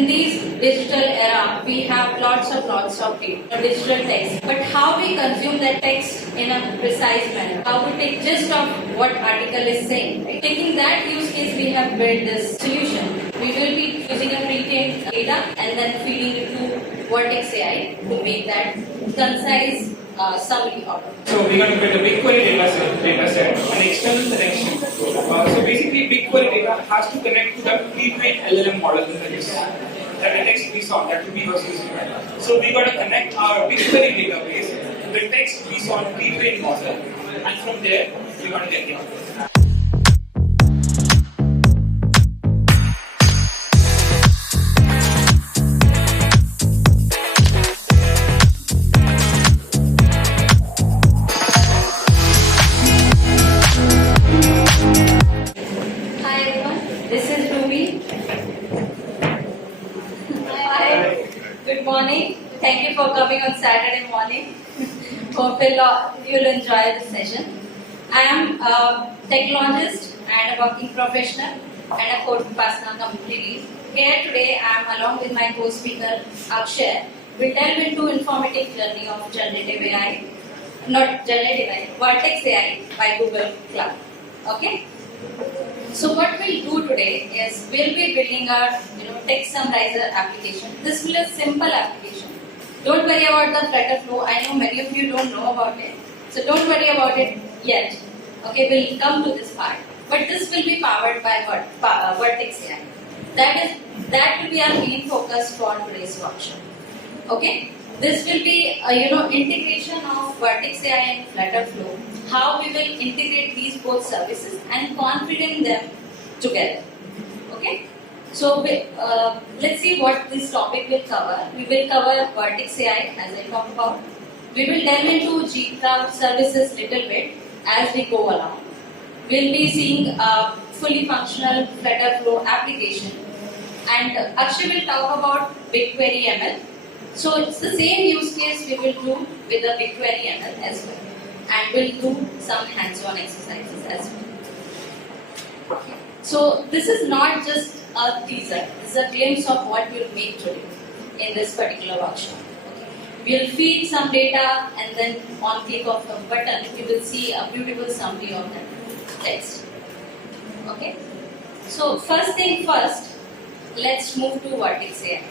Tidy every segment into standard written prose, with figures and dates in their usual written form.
in this digital era, we have lots of data, digital text. But how we consume that text in a precise manner, how we take gist of what article is saying. Right? Taking that use case, we have built this solution. We will be using a pre-trained data and then feeding it to Vertex AI to make that concise summary of it. So we're going to build a BigQuery data set, an external connection. So basically, BigQuery data has to connect to the pre-trained LLM model in the list. That the text we saw, that will be us using right. So we got to connect our BigQuery database to the text we saw in pre-trained model, and from there we got to get the output. Good morning. Thank you for coming on Saturday morning. Hope you'll enjoy the session. I am a technologist and a working professional and a code Vipassana completely. Here today I am along with my co-speaker Akshay. We'll delve into informative journey of generative AI, not generative AI, Vertex AI by Google Cloud. Okay? So what we'll do today is we'll be building our text summarizer application. This will be a simple application. Don't worry about the FlutterFlow. I know many of you don't know about it. So don't worry about it yet. Okay, we'll come to this part. But this will be powered by Vertex AI. That will be our main focus for today's workshop. Okay? This will be integration of Vertex AI and FlutterFlow. How we will integrate these both services and configure them together. Okay? So let's see what this topic will cover. We will cover Vertex AI as I talked about. We will delve into G-Cloud services little bit as we go along. We'll be seeing a fully functional FlutterFlow application, and Akshay will talk about BigQuery ML. So it's the same use case we will do with the BigQuery ML as well. And we'll do some hands-on exercises as well. Okay. So this is not just a teaser. This is a glimpse of what we'll make today in this particular workshop. Okay. We'll feed some data and then on click of a button, you will see a beautiful summary of that text. Okay. So first thing first, let's move to Vertex AI.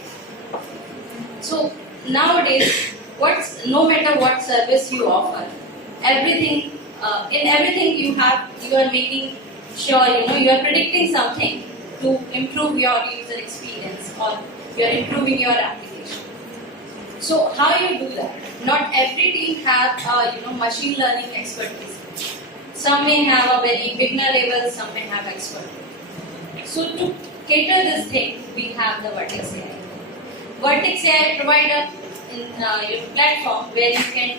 So nowadays, no matter what service you offer, in everything you are making sure you are predicting something to improve your user experience, or you are improving your application. So how you do that? Not every team have machine learning expertise. Some may have a very beginner level, some may have expert. So to cater this thing, we have the Vertex AI. Vertex AI provide a platform where you can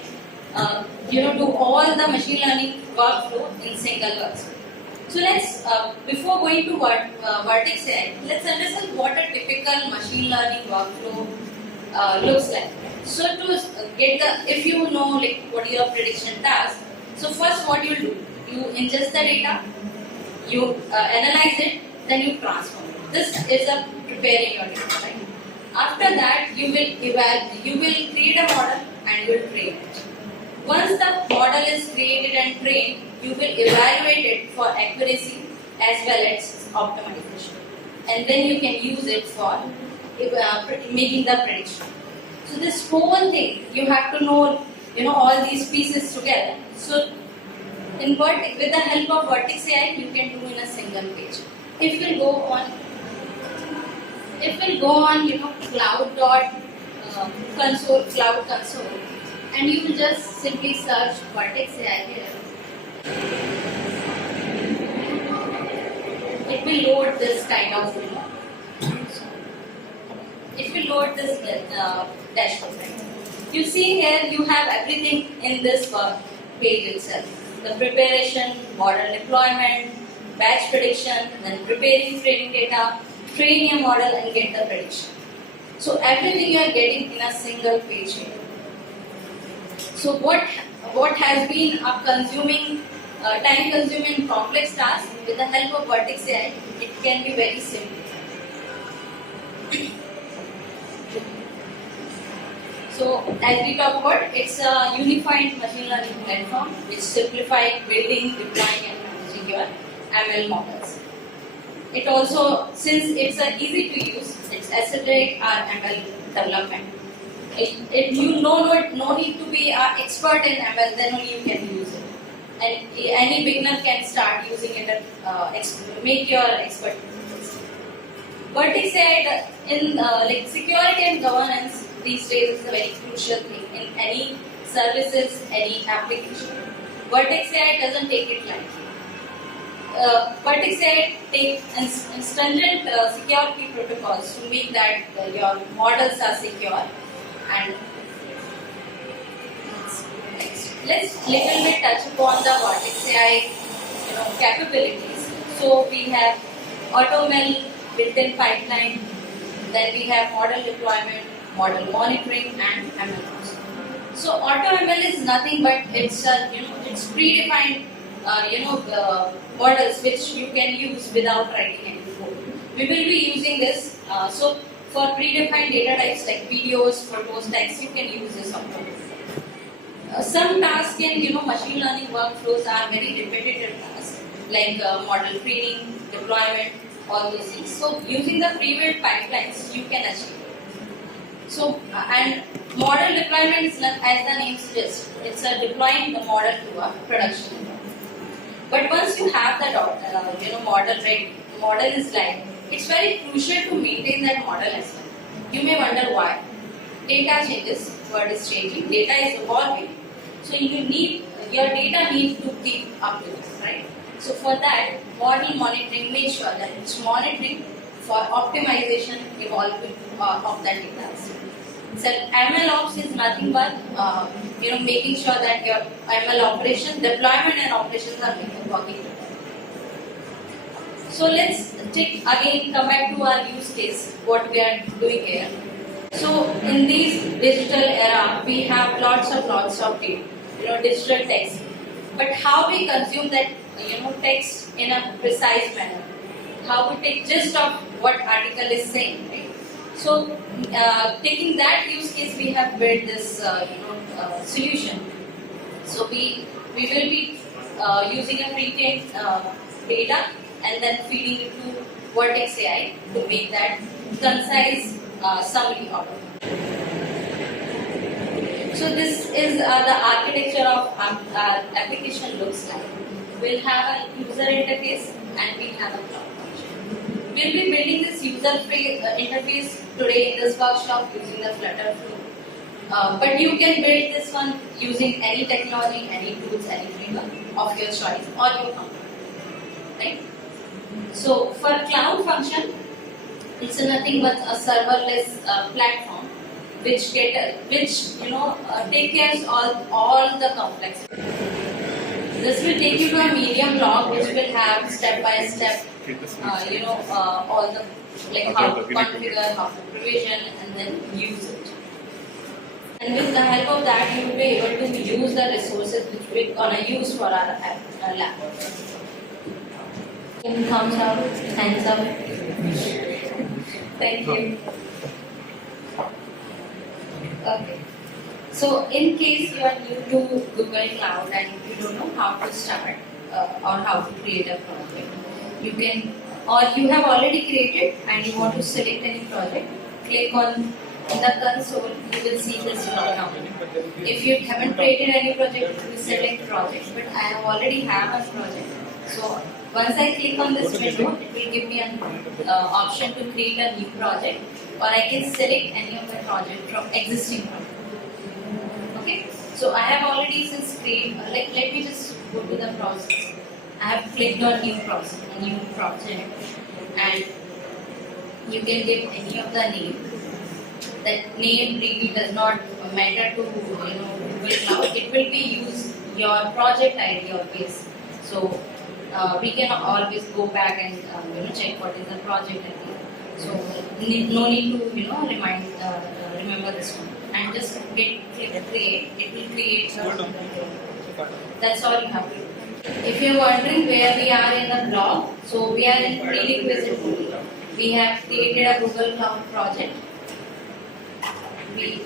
do all the machine learning workflow in single workflow. So let's before going to Vertex AI, let's understand what a typical machine learning workflow looks like. So to get if you know like what is your prediction task, so first what you do, you ingest the data, you analyze it, then you transform it. This is a preparing your data, right? After that, you will create a model and you will train it. Once the model is created and trained, you will evaluate it for accuracy as well as optimization. And then you can use it for making the prediction. So this whole thing, you have to know all these pieces together. So with the help of Vertex AI, you can do in a single page. If we'll go on cloud console, and you will just simply search Vertex AI here. It will load this kind of It will load this dashboard. Right? You see here you have everything in this page itself. The preparation, model deployment, batch prediction, then preparing training data, train your model and get the prediction. So everything you are getting in a single page here. So what has been a time-consuming complex task, with the help of Vertex AI, it can be very simple. So as we talk about, it's a unified machine learning platform which simplifies building, deploying and managing your ML models. It also, since it's easy to use, it's accelerate our ML development. No need to be an expert in ML, then only you can use it. And any beginner can start using it and make your expertise. Vertex AI in like security and governance these days is a very crucial thing in any services, any application. Vertex AI doesn't take it lightly. Vertex AI takes stringent security protocols to make that your models are secure. And let's little bit touch upon the Vertex AI capabilities. So we have AutoML built-in pipeline, then we have model deployment, model monitoring, and ML. So AutoML is nothing but it's it's predefined models which you can use without writing any code. We will be using this. So for predefined data types like videos, photos, text, you can use this AutoML. Some tasks in machine learning workflows are very repetitive tasks like model training, deployment, all these things. So using the pre-built pipelines, you can achieve it. So and model deployment is not, as the name suggests, it's deploying the model to a production environment. But once you have that model ready, the model is live, it's very crucial to maintain that model as well. You may wonder why. Data changes, world is changing, data is evolving. So your data needs to keep up with this, right? So for that, model monitoring makes sure that it's monitoring for optimization, evolving of that data. So ML ops is nothing but making sure that your ML operation, deployment and operations are working together. So let's come back to our use case, what we are doing here. So in this digital era, we have lots of data, digital text. But how we consume that text in a precise manner, how we take gist of what article is saying, right? So taking that use case, we have built this solution. So we will be using a pre-trained data and then feeding it to Vertex AI to make that concise summary of it. So this is the architecture of our application looks like. We'll have a user interface and we'll have a cloud function. We'll be building this user interface today in this workshop using the FlutterFlow. But you can build this one using any technology, any tools, any framework of your choice or your company. Right? So for cloud function, it's nothing but a serverless platform which takes care of all the complexity. This will take you to a medium blog which will have step by step, all the how to configure, how to provision, and then use it. And with the help of that, you will be able to use the resources which we're gonna use for our lab. Thumbs up, hands up. Thank you. Okay. So, in case you are new to Google Cloud and you don't know how to start or how to create a project, you can, or you have already created and you want to select any project, click on the console, you will see this drop-down. If you haven't created any project, you select project, but I have already have a project. So, once I click on this window, it will give me an option to create a new project, or I can select any of the project from existing project. Okay, so I have already since created. Let me just go to the process. I have clicked on new project, and you can give any of the name. That name really does not matter to Google Cloud. It will be use your project ID always. So. We can always go back and check what is the project ID. So no need to remember this one. And just click create. It will create. That's all you have to do. If you are wondering where we are in the blog, so we are in prerequisite. We have created a Google Cloud project. We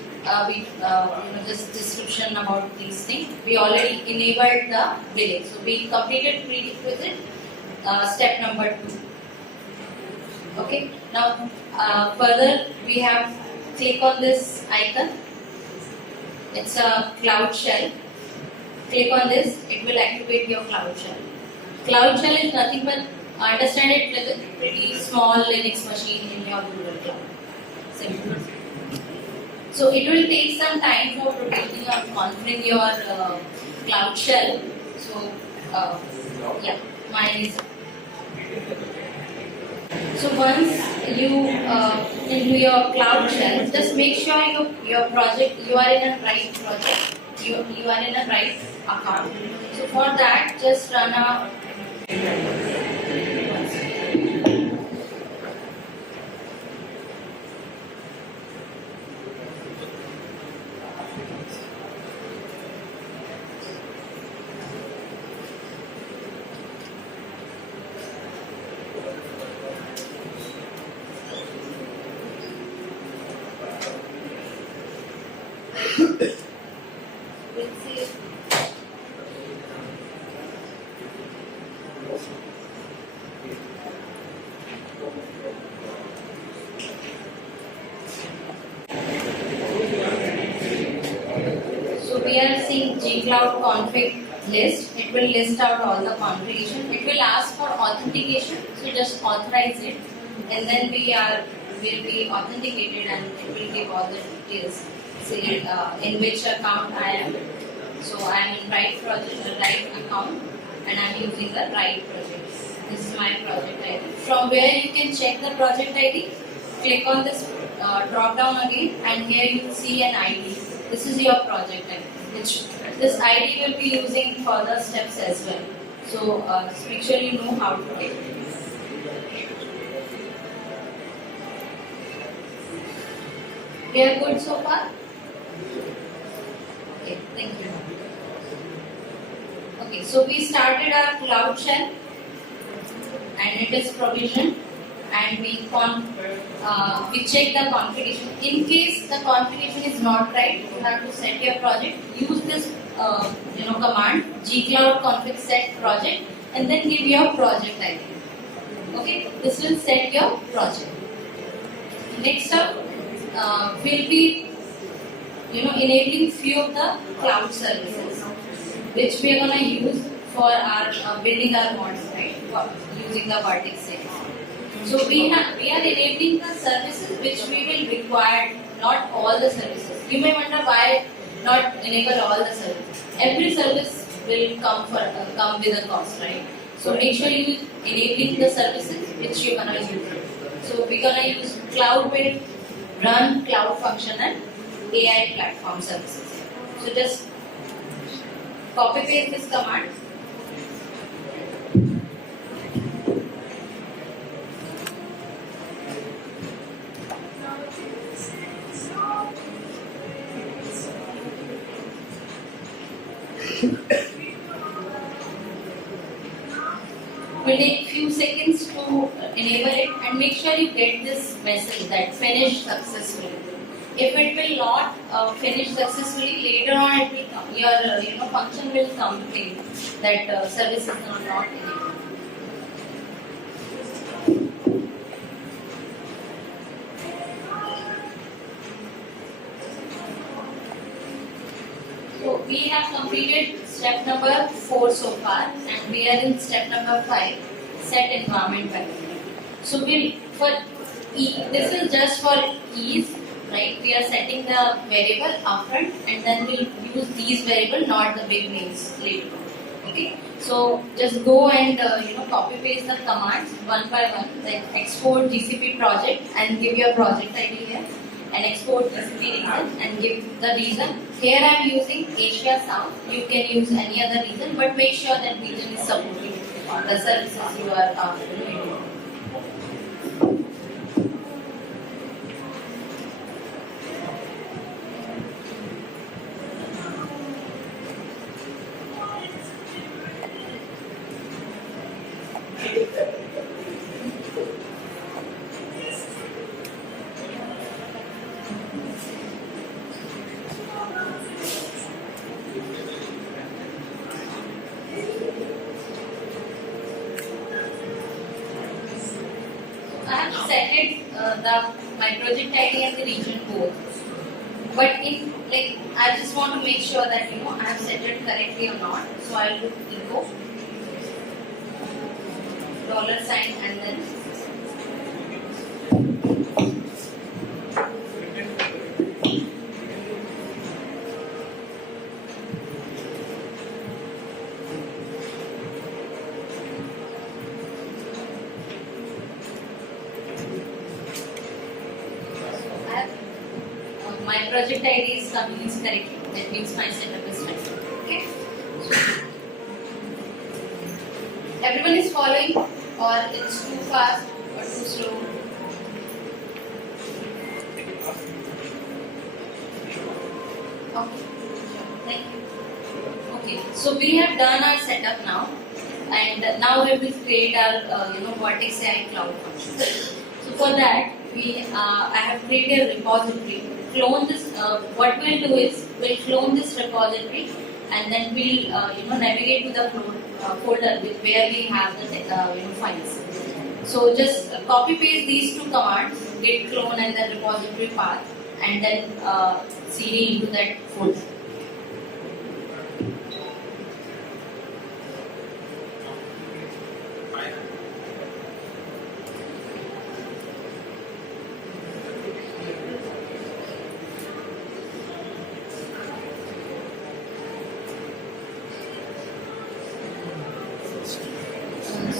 just description about these things. We already enabled the billing. So we completed prerequisite step number 2. Okay. Now further we have click on this icon. It's a cloud shell. Click on this. It will activate your cloud shell. Cloud shell is nothing but understand it with a pretty small Linux machine in your Google Cloud. Simple. So it will take some time for rotating or configuring your cloud shell. So yeah, mine is. So once you into your cloud shell, just make sure your project, you are in a right project, you are in a right account. So for that, just run a we are seeing gcloud config list. It will list out all the configuration. It will ask for authentication, so just authorize it, and then will be authenticated, and it will give all the details. Say in which account I am. So I am in right account, and I am using the right project. This is my project ID. From where you can check the project ID, click on this drop down again, and here you see an ID. This is your project ID, which this ID will be using further steps as well. So make sure you know how to get it. We are good so far? Okay, thank you. Okay, so we started our cloud shell and it is provisioned, and we check the configuration. In case the configuration is not right, you have to set your project. Use this command gcloud config set project, and then give your project ID. Okay, this will set your project. Next up, we'll be enabling few of the cloud services which we are going to use for our building our models, right? Using the Vertex AI. So we are enabling the services which we will require, not all the services. You may wonder why not enable all the services. Every service will come with a cost, right? So make sure you enabling the services which you're gonna use. So we're gonna use cloud build, run, cloud function, and AI platform services. So just copy paste this command. Will take few seconds to enable it, and make sure you get this message that finish successfully. If it will not finish successfully, later on it will come. Your function will complain that services are not enabled. So we have completed step number 4 so far, and we are in step number 5, set environment variable. So this is just for ease, right? We are setting the variable upfront, and then we'll use these variable, not the big names later. Okay. So just go and copy paste the commands one by one. Like export GCP project and give your project ID here, and export GCP region and give the region. Here I am using Asia South. You can use any other region, but make sure that region is supporting the services you are doing. set it my project ID and the region both. But in I just want to make sure that I have set it correctly or not. So I'll do echo $sign and then my project ID is coming in correctly. That means my setup is right. Okay. Everyone is following, or it's too fast or too slow? Okay. Thank you. Okay. So we have done our setup now, and now we will create our Vertex AI cloud function. So for that, I have created a repository. Clone this. What we'll do is we'll clone this repository, and then we'll navigate to the folder with where we have the files. So just copy paste these two commands: git clone and the repository path, and then cd into that folder.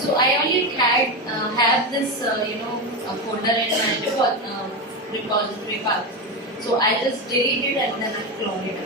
So I only have this a folder in my repository path. So I just delete it and then I clone it.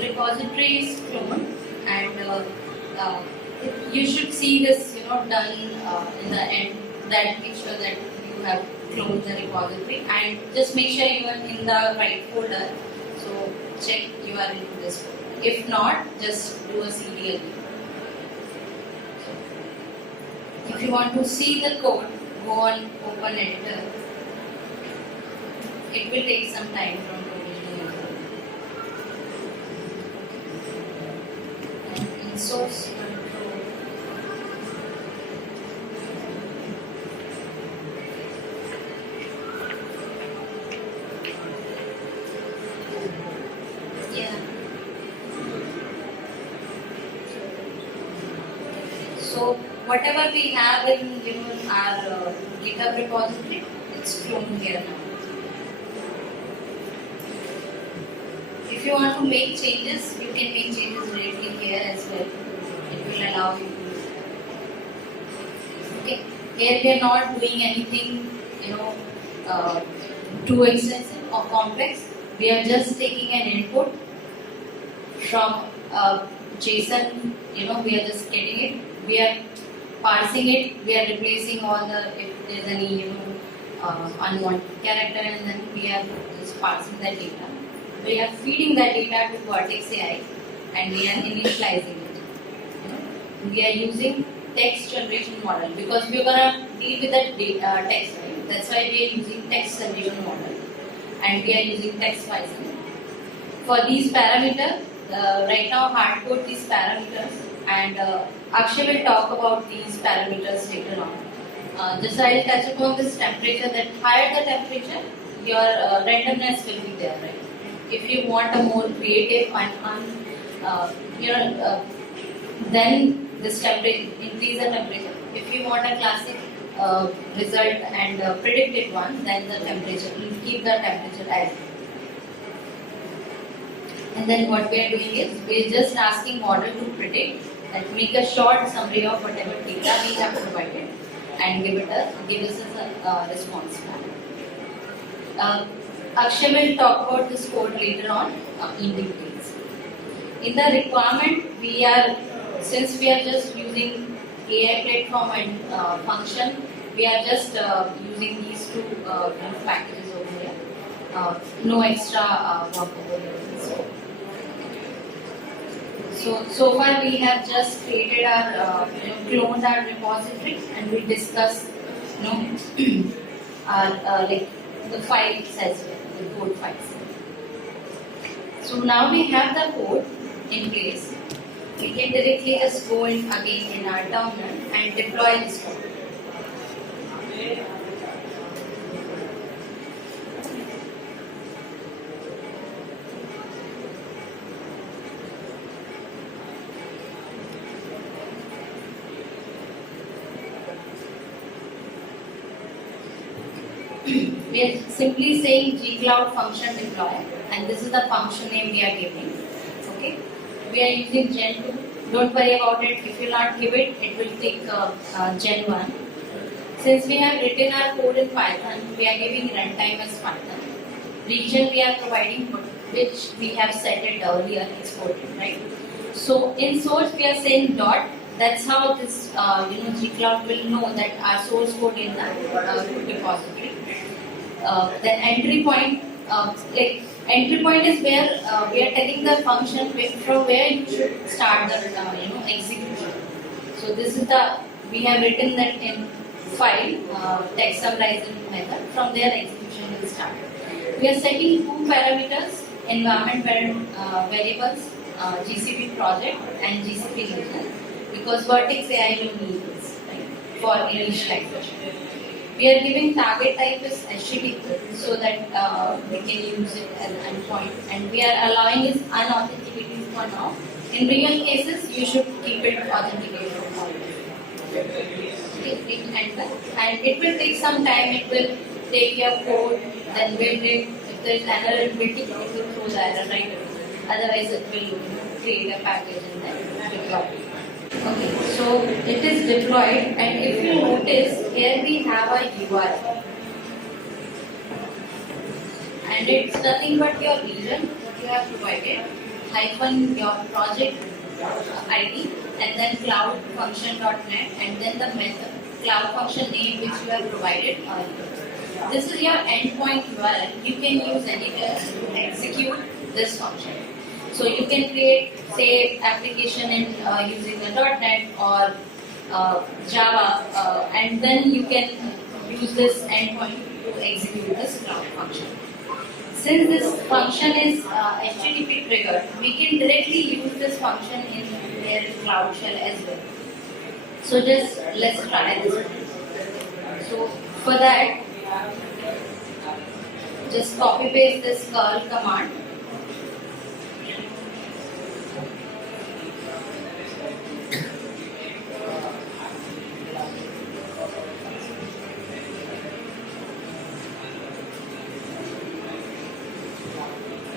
Repository is cloned, and you should see this done in the end. That make sure that you have cloned the repository, and just make sure you are in the right folder. So check you are into this folder. If not, just do a cd again. If you want to see the code, go on open editor. It will take some time from provisioning. And in source control, yeah. So whatever we have in our GitHub repository, it's cloned here now. If you want to make changes, you can make changes directly here as well. It will allow you to. Okay. Here we are not doing anything, too extensive or complex. We are just taking an input from JSON. We are just getting it. We are parsing it. We are replacing all if there's any unwanted character, and then we are just parsing that data. We are feeding that data to Vertex AI, and we are initializing it. We are using text generation model because we are gonna deal with that text, right? That's why we are using text generation model, and we are using text Python. For these parameters, right now hard code these parameters, and Akshay will talk about these parameters later on. Just I will touch upon this temperature. That higher the temperature, your randomness will be there, right? If you want a more creative and then this temperature, increase the temperature. If you want a classic result and predicted one, then the temperature, you keep the temperature as. And then what we are doing is, we are just asking model to predict and make a short summary of whatever data we have provided and give us a response. Akshay will talk about this code later on in details. In the requirement, since we are just using AI platform and function, we are just using these two packages over here. No extra work over here. So far we have just created our, cloned our repository, and we discuss, like the files as well, the code files. So now we have the code in place. We can directly just go in again in our terminal and deploy this code. We are simply saying gcloud function deploy, and this is the function name we are giving. Okay, we are using Gen 2. Don't worry about it. If you not give it, it will take Gen 1. Since we have written our code in Python, we are giving runtime as Python. Region we are providing, which we have set it earlier, exported, right? So in source we are saying dot. That's how this gcloud will know that our source code in the repository. Then entry point, entry point is where we are telling the function from where you should start the execution. So this is we have written that in file text summarizing method. From there execution will start. We are setting two parameters: environment variables, GCP project and GCP region, because Vertex AI will need this, right, for initialization. We are giving target type as HTTP so that we can use it as an endpoint, and we are allowing is unauthenticated for now. In real cases, you should keep it authenticated for all. And it will take some time. It will take your code, then build it. If there is an error, build it will throw the error right away. Otherwise, it will create a package and then deploy it. Okay, so it is deployed, and if you notice, here we have a URL, and it's nothing but your region, what you have provided, hyphen your project ID, and then cloud function.net, and then the method, cloud function name which you have provided earlier. This is your endpoint URL. You can use anywhere to execute this function. So you can create, say, application in using the .NET or Java, and then you can use this endpoint to execute this cloud function. Since this function is HTTP triggered, we can directly use this function in their cloud shell as well. So just let's try this. So for that, just copy paste this curl command.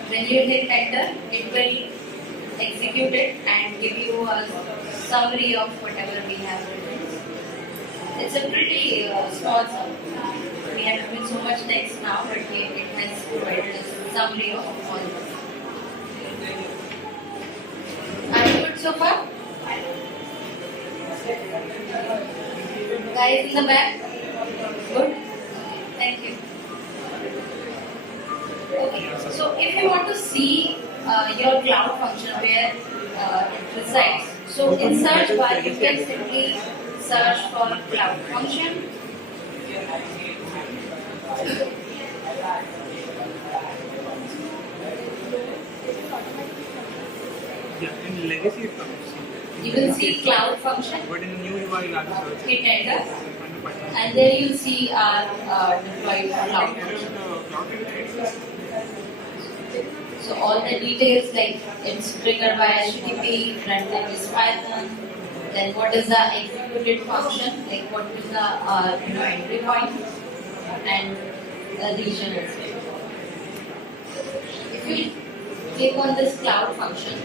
When you hit enter, it will execute it and give you a summary of whatever we have written. It's a pretty small summary. We have written so much text now, but it has provided a summary of all of it. Are you good so far? Guys in the back? Good? Thank you. Okay, so if you want to see your cloud function where it resides, so in search bar you can simply search for cloud function. Yeah, in legacy it comes. You will see cloud function. But in the new UI you have to search. Hit enter. And there you see our deployed cloud function. Cloud So all the details like it's triggered by HTTP, runtime is Python, then what is the executed function, like what is the entry point and the region as well. If you click on this cloud function,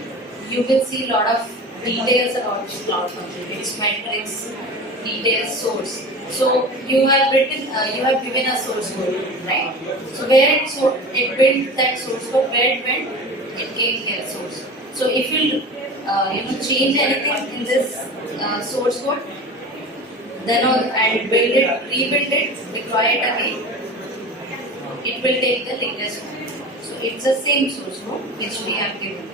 you will see a lot of details about this cloud function. Its metrics, details, source. So you have written, you have given a source code, right? So where it built that source code, where it went, it came here source. So if you change anything in this source code, then and build it, rebuild it, deploy it again, it will take the latest one. So it's the same source code which we have given.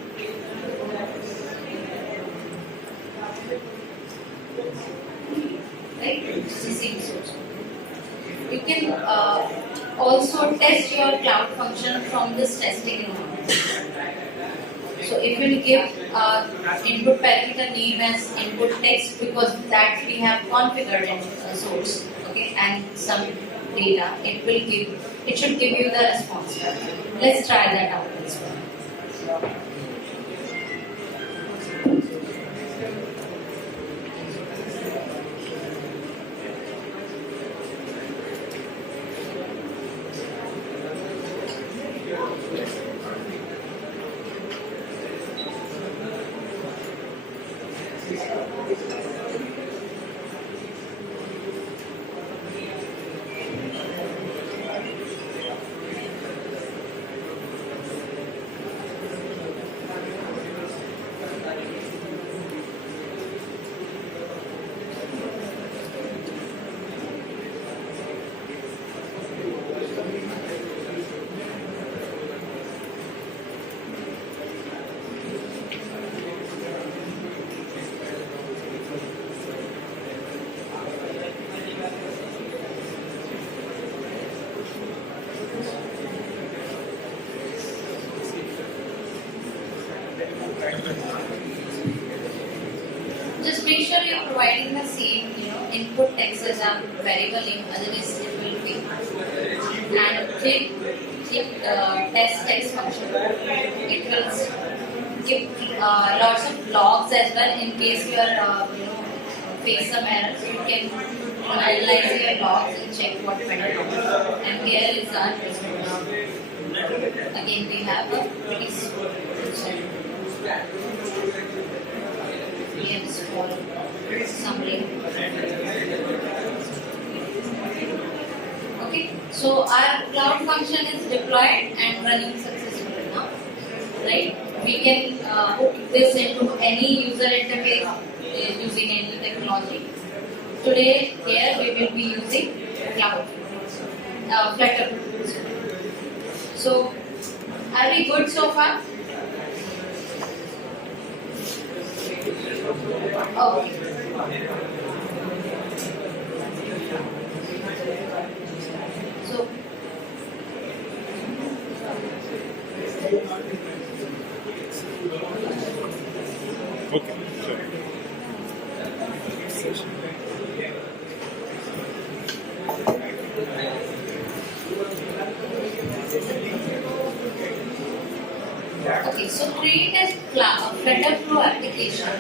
Right? It's the same source code. You can also test your cloud function from this testing environment. So if you give input parameter name as input text, because that we have configured in source, okay, and some data, it should give you the response. Let's try that out as well. Just make sure you're providing the same, input text as a variable name, otherwise it will fail. And click test text function. It will give lots of logs as well in case you are, face some errors. You can analyze your logs and check what went wrong. And here is our response. Again, we have a pretty small. We have small summary. Okay, so our cloud function is deployed and running successfully now. Right? We can hook this into any user interface using any technology. Today, here we will be using cloud, Flutter. So, are we good so far? Okay. So, okay, sure. Okay, so create a FlutterFlow application.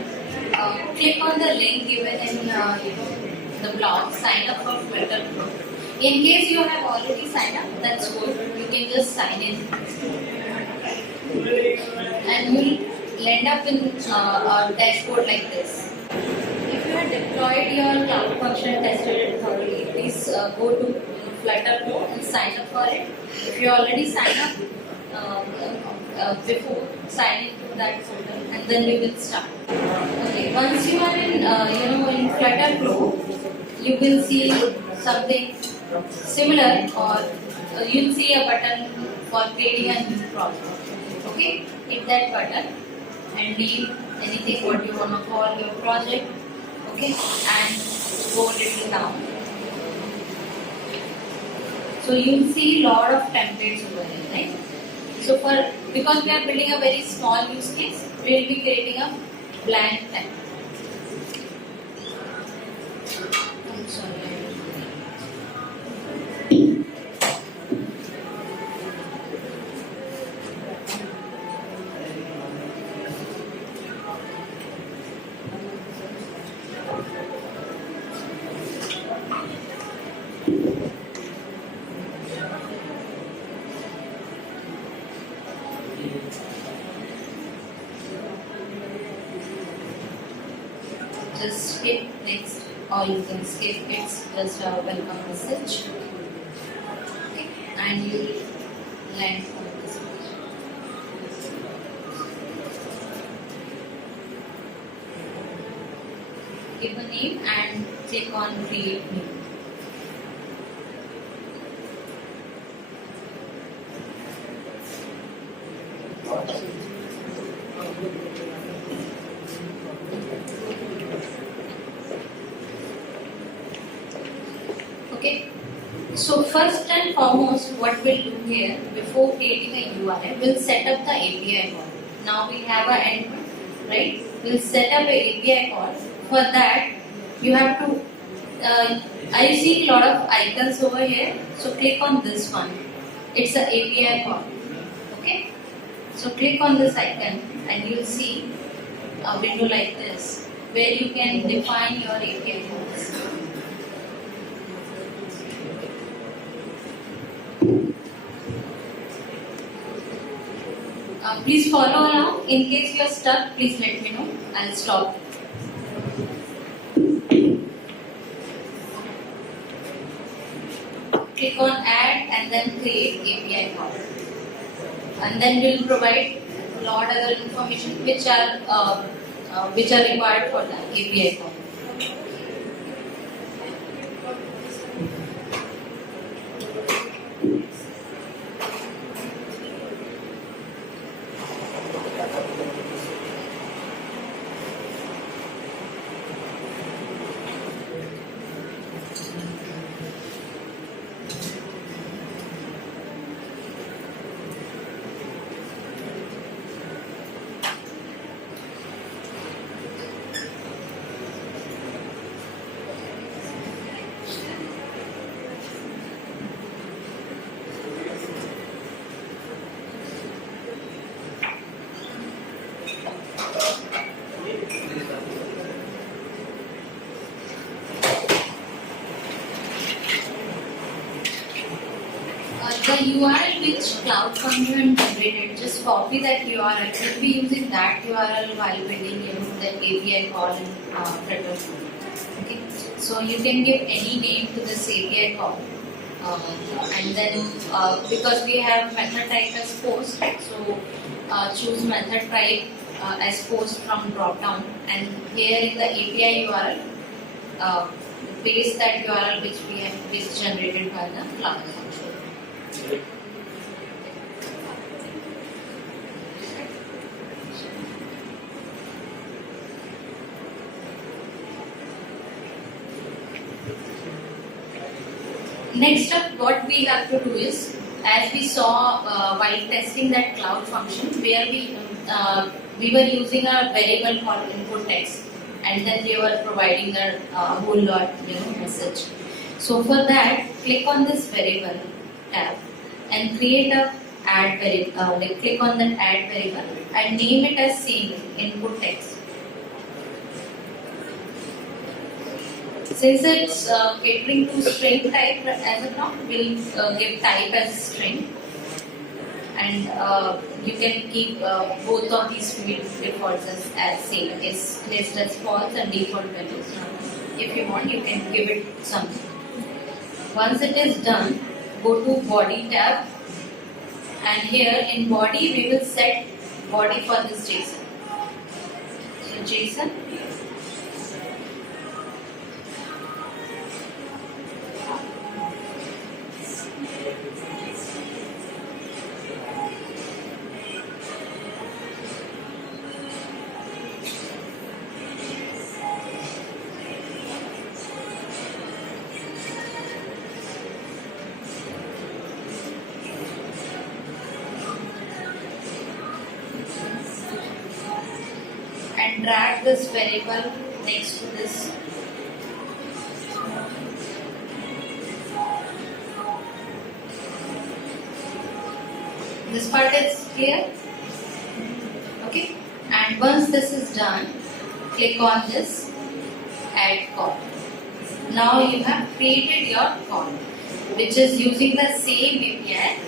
Click on the link given in the blog. Sign up for FlutterFlow. In case you have already signed up, that's good. You can just sign in, and you'll end up in a dashboard like this. If you have deployed your cloud function, tested it thoroughly, please go to FlutterFlow and sign up for it. If you already signed up before, sign into that folder, and then we will start. Okay, once you are in in FlutterFlow, you will see something similar, or you'll see a button for creating a new project. Okay, hit that button and leave anything what you want to call your project. Okay, and go a little down. So you'll see a lot of templates over here, right? So because we are building a very small use case, we will be creating a blank template. I'm sorry. just hit next, or you can skip. It's just a welcome message. Okay. And you will land on this page. Give a name and click on create new. Okay. So first and foremost, what we'll do here before creating a URL, we'll set up the API call. Now we have an endpoint, right? We'll set up an API call. For that, you have to. I see a lot of icons over here. So click on this one. It's an API call. Okay. So click on this icon, and you'll see a window like this, where you can define your API calls. Please follow along. In case you are stuck, please let me know. I'll stop. Click on add and then create API call. And then we'll provide a lot of other information which are required for the API call. The URL which Cloud Function generated, just copy that URL. We'll be using that URL while building the API call in FlutterFlow. Okay, so you can give any name to this API call, and then because we have method type as post, so choose method type as post from drop down, and here in the API URL, paste that URL which generated by the Cloud Function. Next up, what we have to do is, as we saw while testing that Cloud Function, where we were using a variable called input text, and then we were providing a whole lot message. So for that, click on this variable tab and create a add variable. Click on that add variable and name it as same input text. Since it's catering to string type as of now, we'll give type as string, and you can keep both of these field defaults as same. Is list as false and default values. If you want, you can give it something. Once it is done, go to body tab, and here in body we will set body for this JSON. So JSON. And drag this variable next to this. This part is clear? Okay. And once this is done, click on this add call. Now you have created your call, which is using the same API,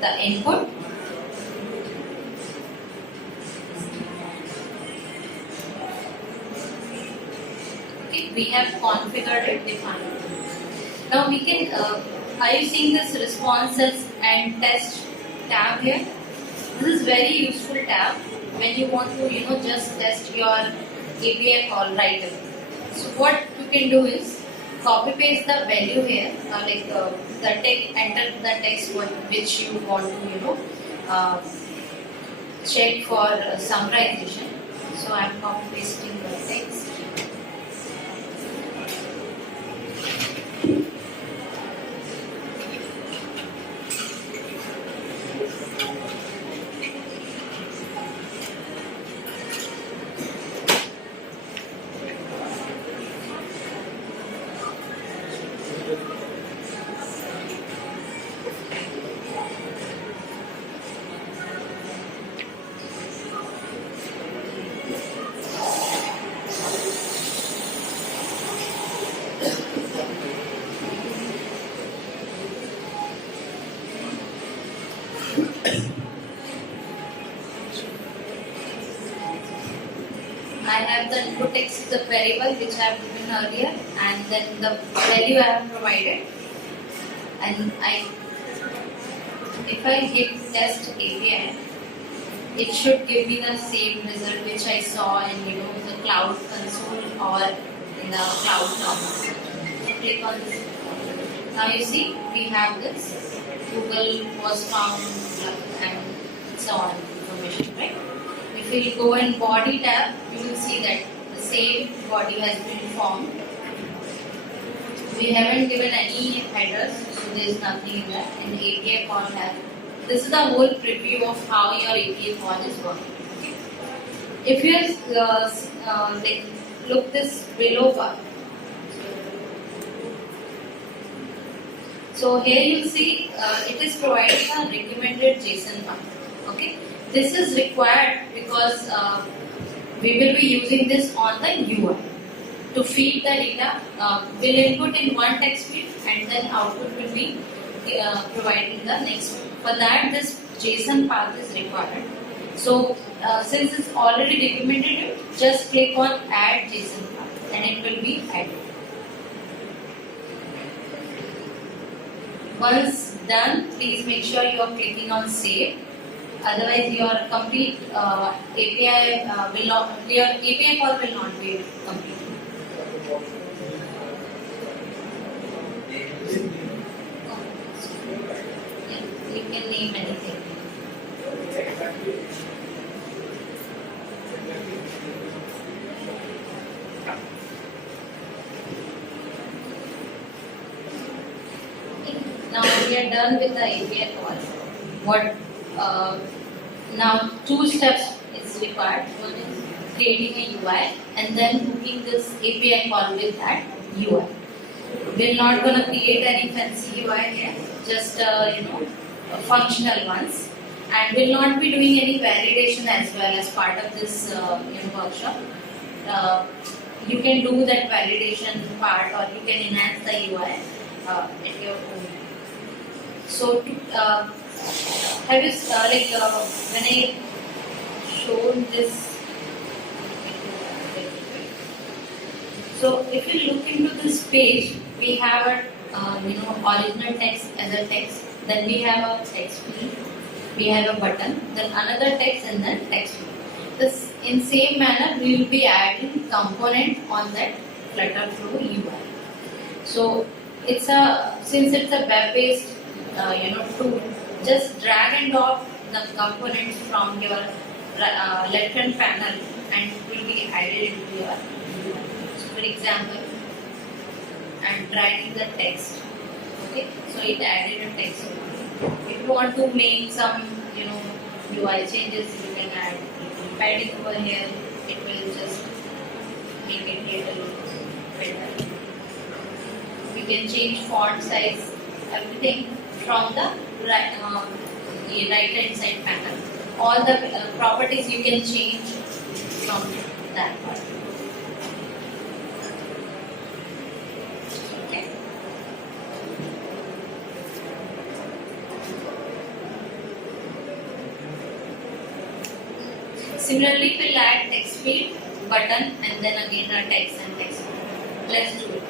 the input, we have configured it, defined. Now we can, are you seeing this responses and test tab here? This is very useful tab when you want to, just test your API call right away. So what you can do is copy paste the value here, the text, enter the text which you want to, check for summarization. So I am copy pasting the text. I have the input text is the variable which I have given earlier, and then the value I have provided. And if I hit test API, it should give me the same result which I saw in the cloud console or in the cloud console. Click on this. Now you see we have this Google was found and so on information, right? If we go in body tab, you will see that the same body has been formed. We haven't given any headers, so there is nothing in that. And API call has. This is the whole preview of how your API call is working. Okay. If you look this below bar. So here you see it is providing a recommended JSON path. Okay. This is required because we will be using this on the UI to feed the data. We'll input in one text field and then output will be provided in the next one. For that, this JSON path is required. So since it's already recommended, just click on Add JSON path and it will be added. Once done, please make sure you are clicking on Save. Otherwise, your complete API your API call will not be complete. Yeah, you can name anything. Now we are done with the API call. Now two steps is required. One is creating a UI and then hooking this API call with that UI. We're not going to create any fancy UI here, just functional ones. And we'll not be doing any validation as well as part of this workshop. You can do that validation part or you can enhance the UI at your own. So, have you when I showed this? So, if you look into this page, we have a original text as a text. Then we have a text field. We have a button. Then another text and then text field. This in same manner we will be adding component on that FlutterFlow UI. So, since it's a web-based tool, just drag and drop the components from your left-hand panel and it will be added into your. So for example, I'm dragging the text. Okay, so it added a text. If you want to make some UI changes, you can add padding over here. It will just make it a little better. We can change font size, everything from the right hand side panel. All the properties you can change from that part. Okay. Similarly, we'll add text field, button, and then again a text and text. let's do it.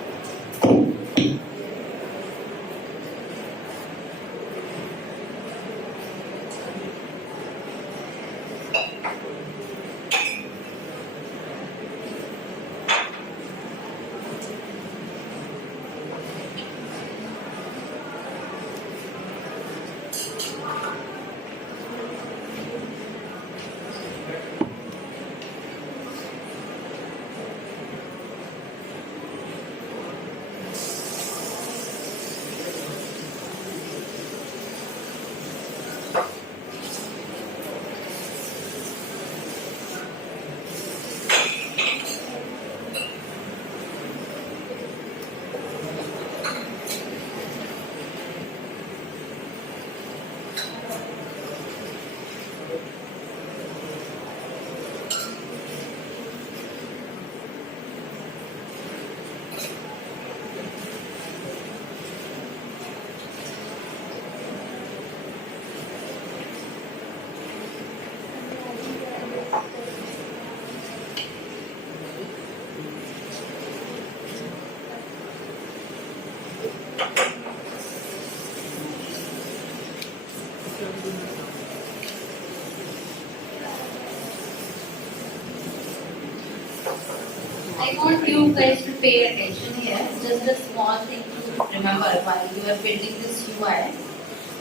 I want you guys to pay attention here. Just a small thing to remember while you are building this UI.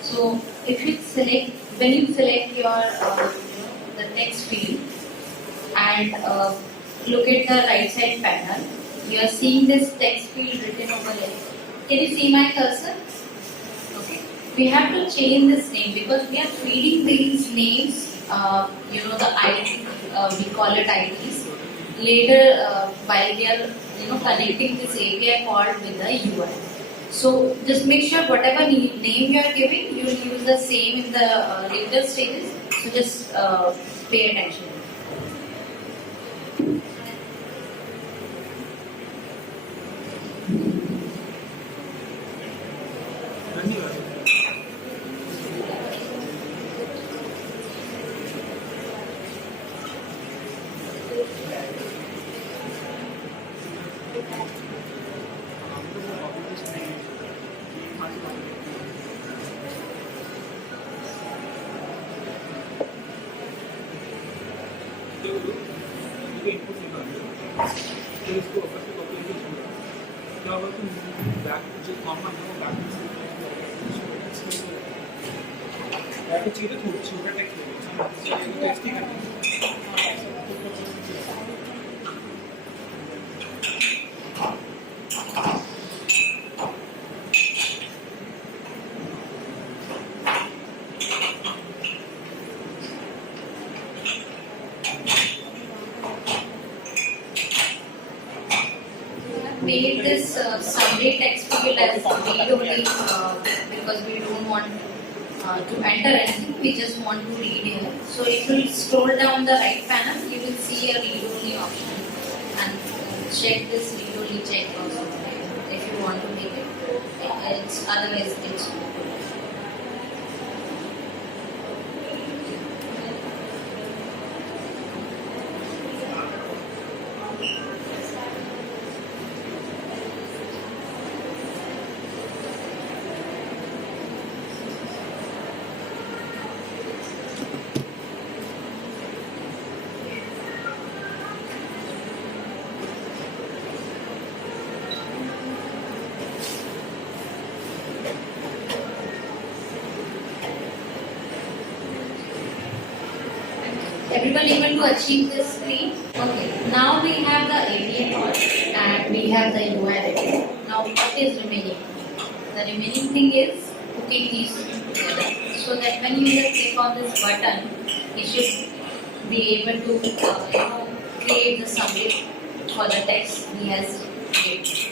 So, if you select, when you select your the text field and look at the right side panel, you are seeing this text field written over there. Can you see my cursor? Okay. We have to change this name because we are feeding these names. The ID, we call it IDs. Later, while we are connecting this API called with the UI. So just make sure whatever name you are giving, you will use the same in the later stages. So just pay attention. Made this summary text field as read only because we don't want to enter anything, we just want to read here. So if you scroll down the right panel, you will see a read only option and check this read only checkbox if you want to make it. It's otherwise it's everyone able to achieve this screen? Okay, now we have the API call and we have the UI ready. Now what is remaining? The remaining thing is putting these together so that when you click on this button, it should be able to create the summary for the text he has created.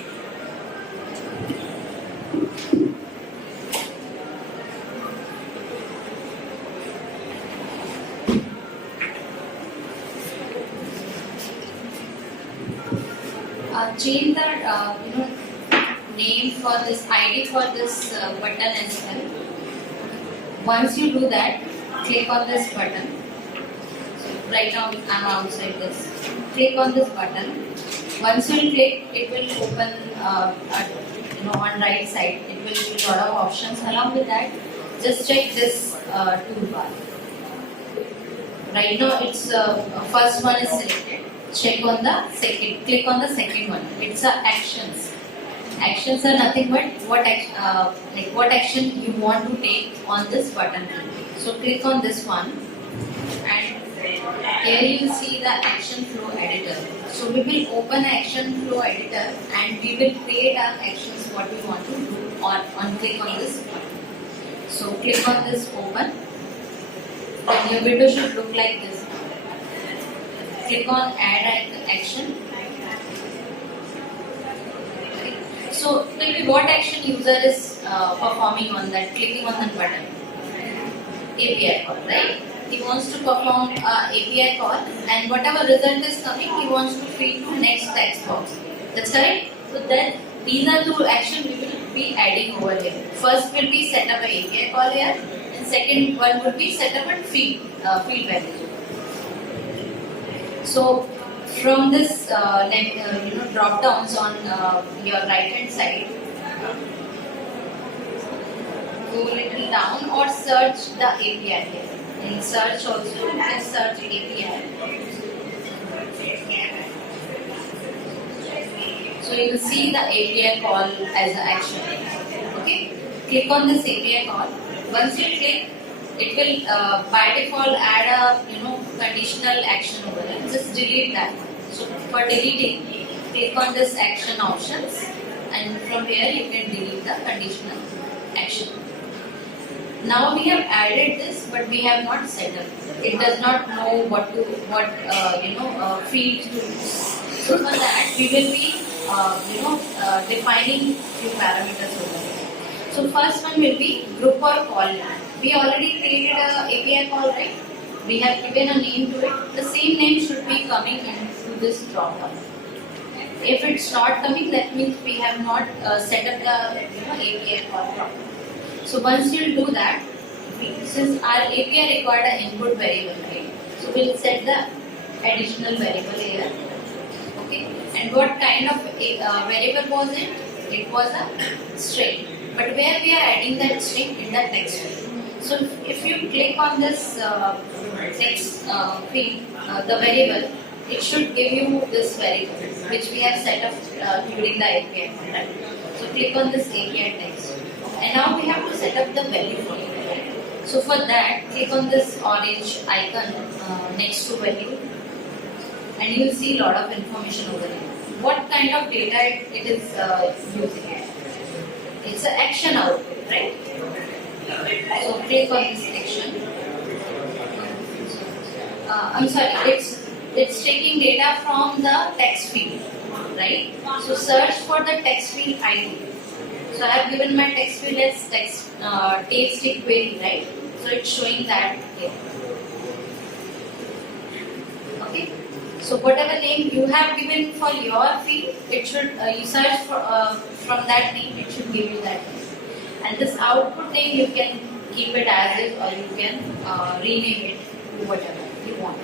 Change the name for this ID for this button as well. Once you do that, click on this button. So right now I'm outside this. Click on this button Once you click, it will open, on right side. It will give a lot of options. Along with that, just check this toolbar. Right now, it's first one is selected. Check on the second. Click on the second one. It's actions. Actions are nothing but what action you want to take on this button. So click on this one, and here you see the action flow editor. So we will open action flow editor, and we will create our actions what we want to do on click on this button. So click on this open, and your window should look like this. Click on add action. So maybe what action user is performing on that, clicking on that button? API call, right? He wants to perform API call, and whatever result is coming, he wants to feed to next text box. That's correct? So then these are two actions we will be adding over here. First will be set up an API call here, and second one will be set up a feed value. So from this drop downs on your right hand side, go a little down or search the API here. In search also, you can search API. So you will see the API call as an action. Okay, click on this API call. Once you click, it will by default add a conditional action over there. Just delete that. So for deleting, click on this action options, and from here you can delete the conditional action. Now we have added this, but we have not set up. It does not know what field to use. So for that we will be defining few parameters over here. So first one will be group or call. We already created a API call, right? We have given a name to it. The same name should be coming into this drop down. If it's not coming, that means we have not set up the API call properly. So once you do that, since our API required an input variable, right? So we'll set the additional variable here. Okay. And what kind of variable was it? It was a string. But where we are adding that string in the text field. So if you click on this text field, the variable, it should give you this variable which we have set up during the API. Right? So click on this API text. And now we have to set up the value for it. Right? So for that, click on this orange icon next to value, and you will see a lot of information over here. What kind of data it is using? It's an action output, right? So click on this action. I'm sorry, it's taking data from the text field, right? So search for the text field ID. So I have given my text field as text query, right? So it's showing that here. Okay. So whatever name you have given for your field, it should you search for from that name. It should give you that name. And this output name you can keep it as is, or you can rename it to whatever you want.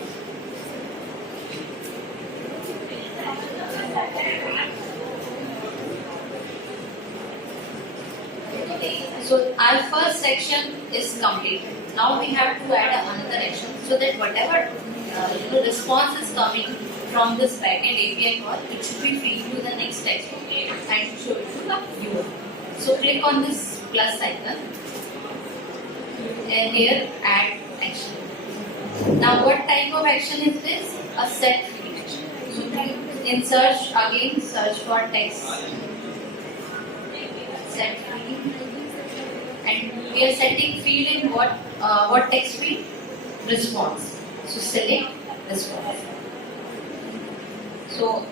So our first section is completed. Now we have to add another action so that whatever response is coming from this backend API call, it should be feed to the next text and show it to the viewer. So click on this plus icon and here add action. Now what type of action is this? A set field. So in search again, search for text set field, and we are setting field in what text field? Response. So select response. So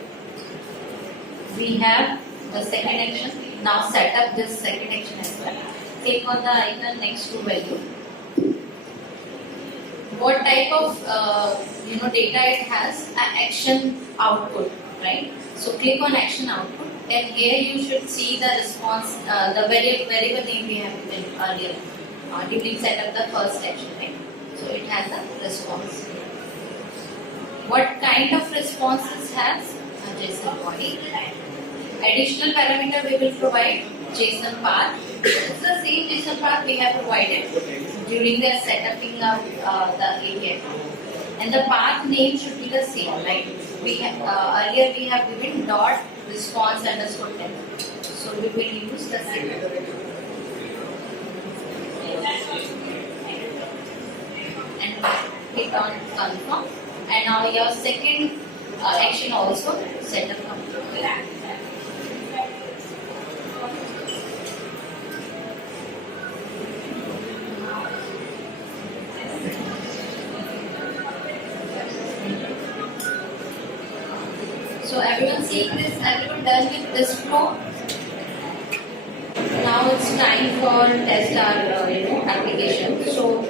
we have the second action. Now set up this second action as well. Click on the icon next to value. What type of data it has? An action output, right? So click on action output, and here you should see the response, the variable name we have given earlier during set up the first action, right? So it has a response. What kind of responses has? JSON body. Additional parameter we will provide JSON path. It's the same JSON path we have provided during the setting of the API. And the path name should be the same. Like we have, earlier we have given dot response underscore temp. So we will use the same. And click on confirm. And now your second action also set up complete. So everyone seeing this, everyone done with this flow. Now it's time for test our application. So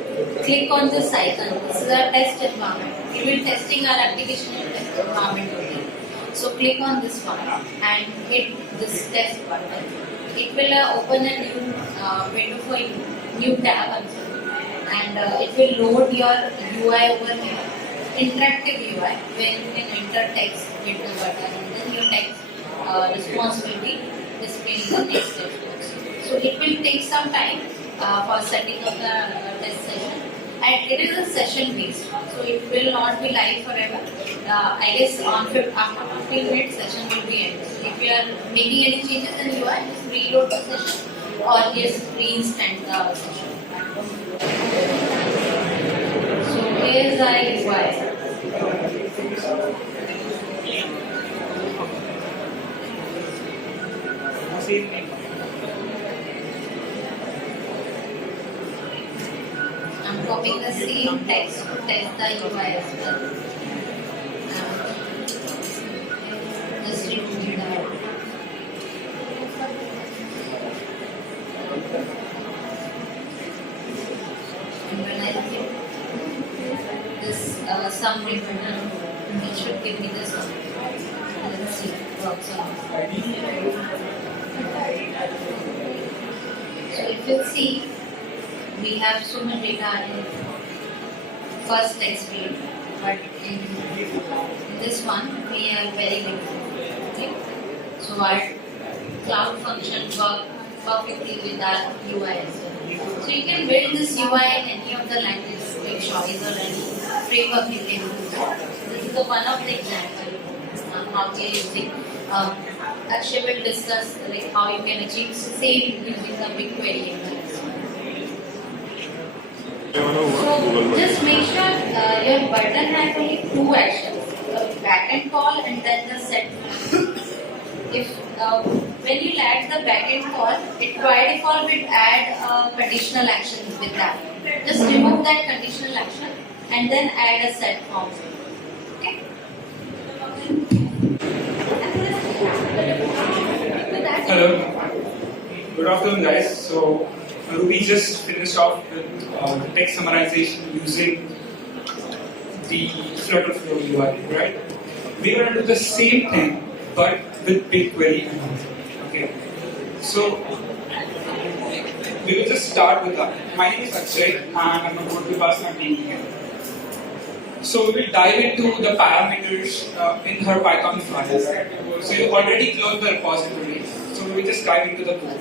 click on this icon. This is our test environment. We will be testing our application in test environment only. So click on this one and hit this test button. It will open a new window for you, new tab also. And it will load your UI over here. Interactive UI when you can enter text, hit the button, and then your text response will be displayed in the next text box. So it will take some time for setting up the test session, and it is a session based, so it will not be live forever. I guess after 15 minutes session will be ended. So if you are making any changes in UI, just reload the session or just reinstant the session. So here's our UI. I'm copying the same text to test the UI as well. Just remove that. And when I hit this summary button, it should give me this one. Let's see if it works on. So if you see, we have so much data in first text field, but in this one we have very little. Okay? So our cloud function works perfectly with our UI as well. So you can build this UI in any of the languages, like choice or any framework you can use. This is one of the examples how we are using. Akshay will discuss like how you can achieve same using the BigQuery. So just make sure your button has only two actions: the backend call and then the set. If when you add the backend call, it by default will add conditional action with that. Just remove that conditional action and then add a set form. Okay. Hello. Good afternoon, guys. So we just finished off with text summarization using the FlutterFlow UI, right? We're going to do the same thing, but with BigQuery. Okay. So we will just start with that. My name is Akshay, and I'm a Vipassana team here. So we will dive into the parameters in her Python file. So you already closed the repository. So we will just dive into the code.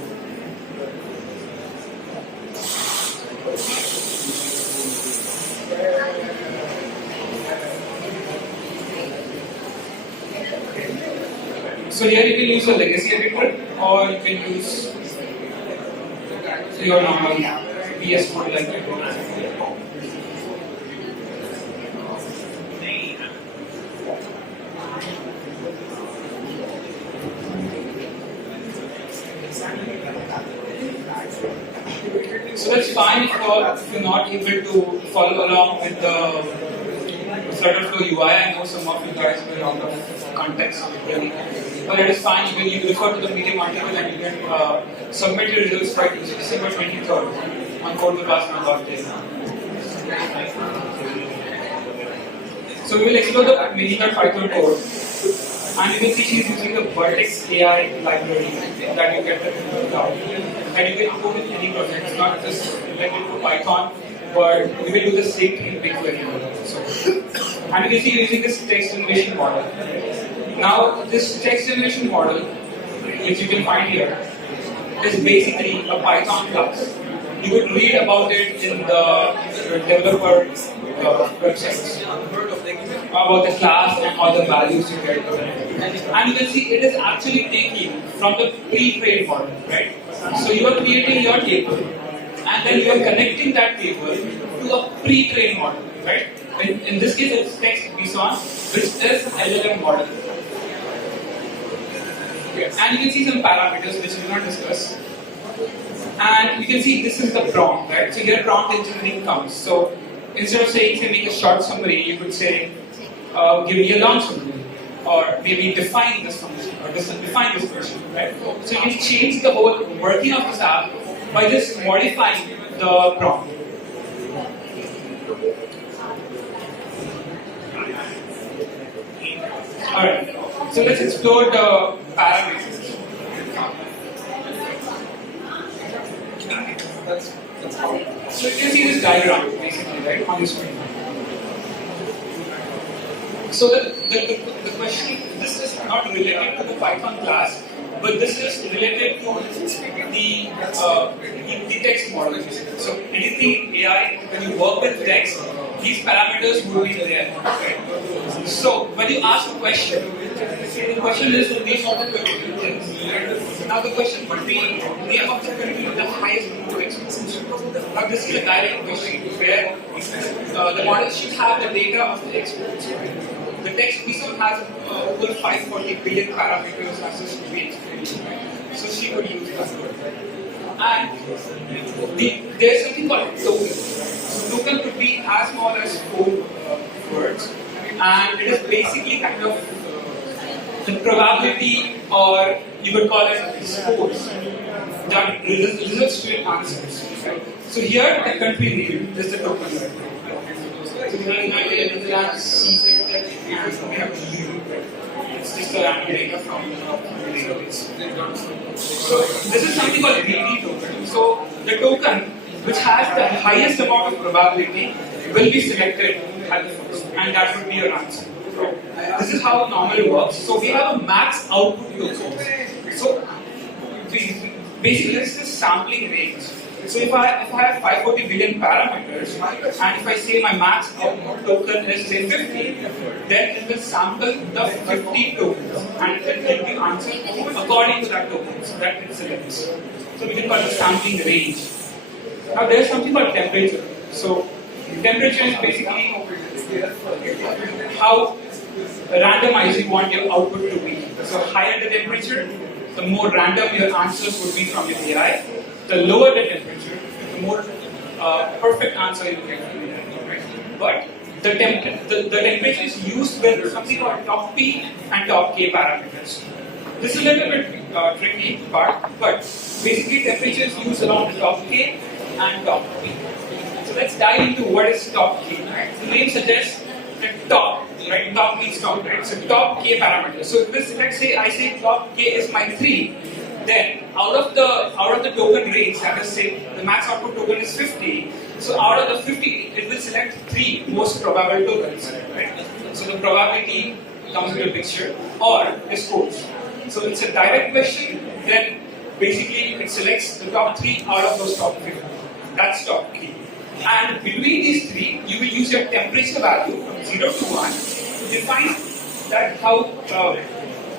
So here you can use a legacy editor, or you can use your normal VS Code like that. So that's fine if you're not able to follow along with the FlutterFlow UI. I know some of you guys were out of context, but that is fine. You can refer to the medium article and you can submit your results by December 23rd on codevipassana.in. So we will explore the minimal Python code, and you can see she is using the Vertex AI library that you get in the cloud, and you can include in any project. It's not just related to Python, but we will do the same thing in BigQuery. So, and you can see using this text generation model. Now, this text generation model, which you can find here, is basically a Python class. You would read about it in the developer websites, about the class and all the values you get. And you can see it is actually taking from the pre-trained model, right? So you are creating your table, and then you are connecting that table to a pre-trained model, right? In this case, it's text Vipassana, which is LLM model. And you can see some parameters which we will not discuss. And you can see this is the prompt, right? So here prompt engineering comes. So instead of saying, say, make a short summary, you could say, give me a long summary, or maybe define this function, or define this question, right? So you can change the whole working of this app by just modifying the prompt. Alright, so let's explore the parameters. So you can see this diagram basically, right, on the screen. So the question, this is not related to the Python class, but this is related to the text model. So anything AI, when you work with text, these parameters will be there. Right? So when you ask a question, the question is name of the country. Now the question would be name of the country with the highest number of expressions. Now this is a direct question where the model should have the data of the experts. The text piece has over 540 billion parameters as a to be experienced. So she would use that word. And there's something called token. So token could be as small as 4 words, and it is basically kind of the probability, or you could call it scores that results to your answers. Right? So here the country name is the token. So we have it's just a random data from the database. So this is something called BT token. So the token which has the highest amount of probability will be selected at the first, and that would be your answer. This is how normally works. So we have a max output token. So basically this is sampling range. So if I have 540 billion parameters, and if I say my max output token is say 50, then it will sample the 50 tokens and it will give the answer according to that token. So that it selects. So we can call it sampling range. Now there is something called temperature. So temperature is basically how randomized you want your output to be. So higher the temperature, the more random your answers would be from your AI. The lower the temperature, the more perfect answer you get from your AI. But the temperature is used with something called top P and top K parameters. This is a little bit tricky part, but basically temperature is used along the top K and top P. So let's dive into what is top K. Right? The name suggests that top, right? Top means top, right? So top K parameter. So this, let's say I say top K is my 3. Then out of the token range, that is say the max output token is 50. So out of the 50, it will select 3 most probable tokens. Right? So the probability comes into the picture, or the scores. So it's a direct question. Then basically it selects the top 3 out of those top 50. That's top K. And between these 3, you will use your temperature value from 0 to 1 to define that how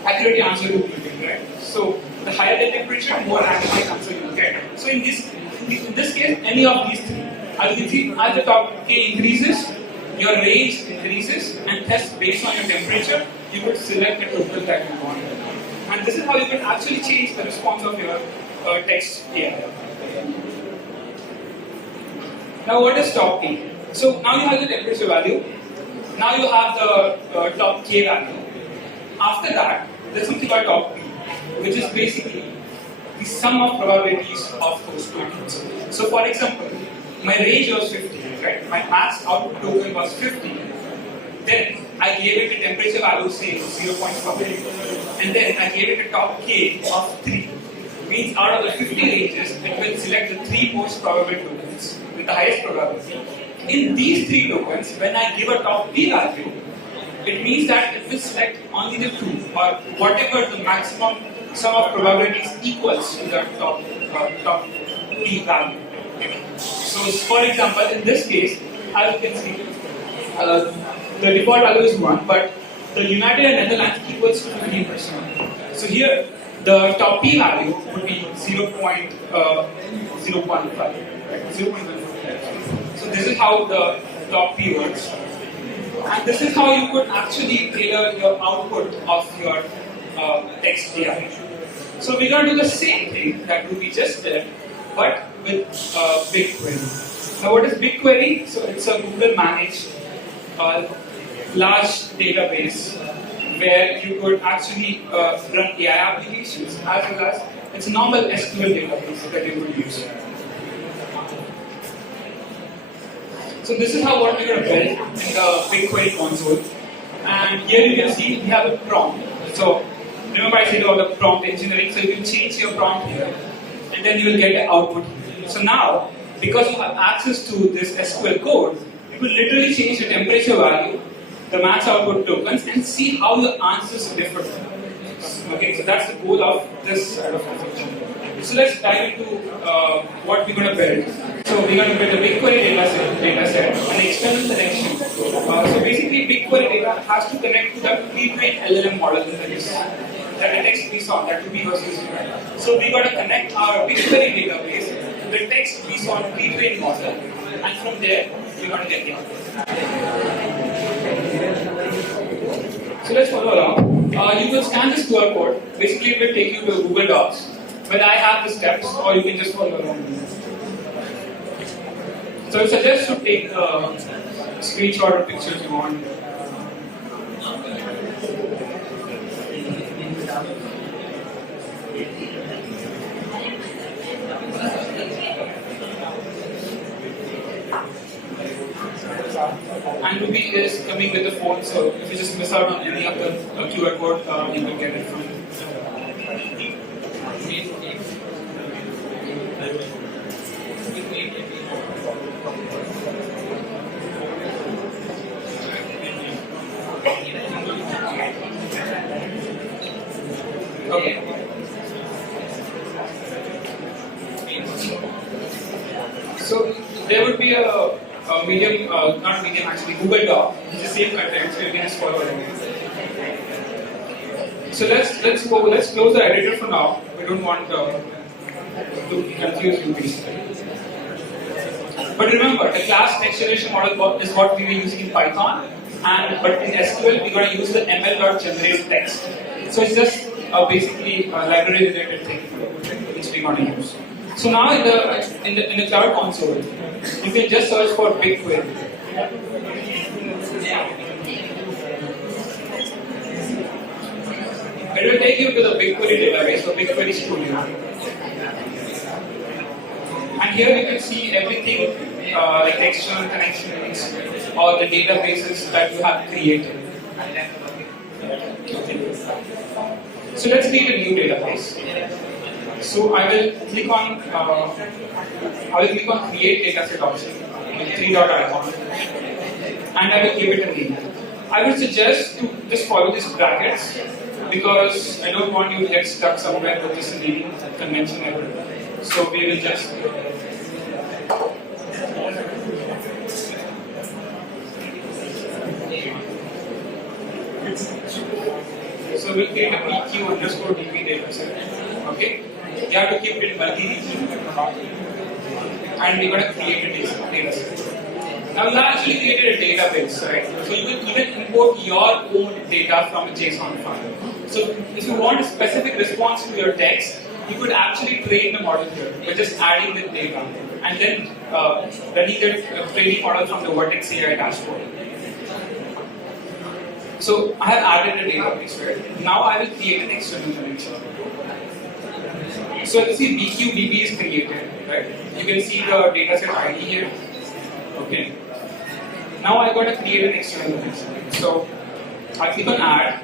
accurate your answer will be. Right? So the higher the temperature, more randomized answer you will get. So in this case, any of these 3. As you see, as the top K increases, your range increases, and thus based on your temperature, you could select a token that you want. And this is how you can actually change the response of your text AI. Now what is top K? So now you have the temperature value. Now you have the top K value. After that, there's something called top P, which is basically the sum of probabilities of those tokens. So for example, my range was 50, right? My max output token was 50. Then I gave it a temperature value, say 0.5. And then I gave it a top K of 3. Means out of the 50 ranges, it will select the 3 most probable tokens with the highest probability. In these 3 tokens, when I give a top P value, it means that it will select only the two or whatever the maximum sum of probabilities equals to the top p value. So, for example, in this case, as you can see, the default value is 1, but the United and Netherlands equals to 15%. So here, the top p value would be 0.05. Right? 0.15. So this is how the top p works. And this is how you could actually tailor your output of your text AI. So we're going to do the same thing that we just did, but with BigQuery. Now what is BigQuery? So it's a Google managed large database where you could actually run AI applications as well as it's a normal SQL database that you would use. So this is how what we're going to build in the BigQuery console. And here you can see we have a prompt. So remember I said about the prompt engineering. So you can change your prompt here, and then you will get the output here. So now, because you have access to this SQL code, you could literally change the temperature value, the max output tokens, and see how your answers differ. Okay, so that's the goal of this side of it. So let's dive into what we're going to build. So we're going to build a BigQuery data set, an external connection. So basically, BigQuery data has to connect to the pre-trained LLM model in this. That the text we saw, that we was using. So we're going to connect our BigQuery database to the text we saw pre-trained model, and from there we're going to get the output. So let's follow along. You will scan this QR code. Basically, it will take you to Google Docs, where I have the steps, or you can just follow along. So I suggest to take a screenshot or pictures you want. And Ruby is coming with the phone, so if you just miss out on any of the QR code, you will get it from Okay. So there would be a medium, not medium actually, Google Doc, which is the same content, so you can just follow along. So let's close the editor for now. We don't want to confuse you basically. But remember, the class next generation model is what we were using in Python, but in SQL we're going to use the ML.generate text. So it's just basically a library related thing which we're going to use. So now in the cloud console, you can just search for BigQuery. It will take you to the BigQuery database or BigQuery Studio. And here you can see everything like external connections or the databases that you have created. So let's create a new database. So I will click on create dataset option with 3-dot icon, and I will give it a name. I would suggest to just follow these brackets because I don't want you to get stuck somewhere with this naming convention ever. So we will just so we'll create a PQ underscore DB dataset. Okay? You have to keep it multi-region, and we're going to create a dataset. Now you have actually created a database, right? So you can even import your own data from a JSON file. So if you want a specific response to your text, you could actually train the model here by just adding the data and then running the training model from the Vertex AI dashboard. So I have added a database, right? Now I will create an external connection. So you see BQDB is created, right? You can see the dataset ID here. Okay. Now I got to create an external connection. So I click on add,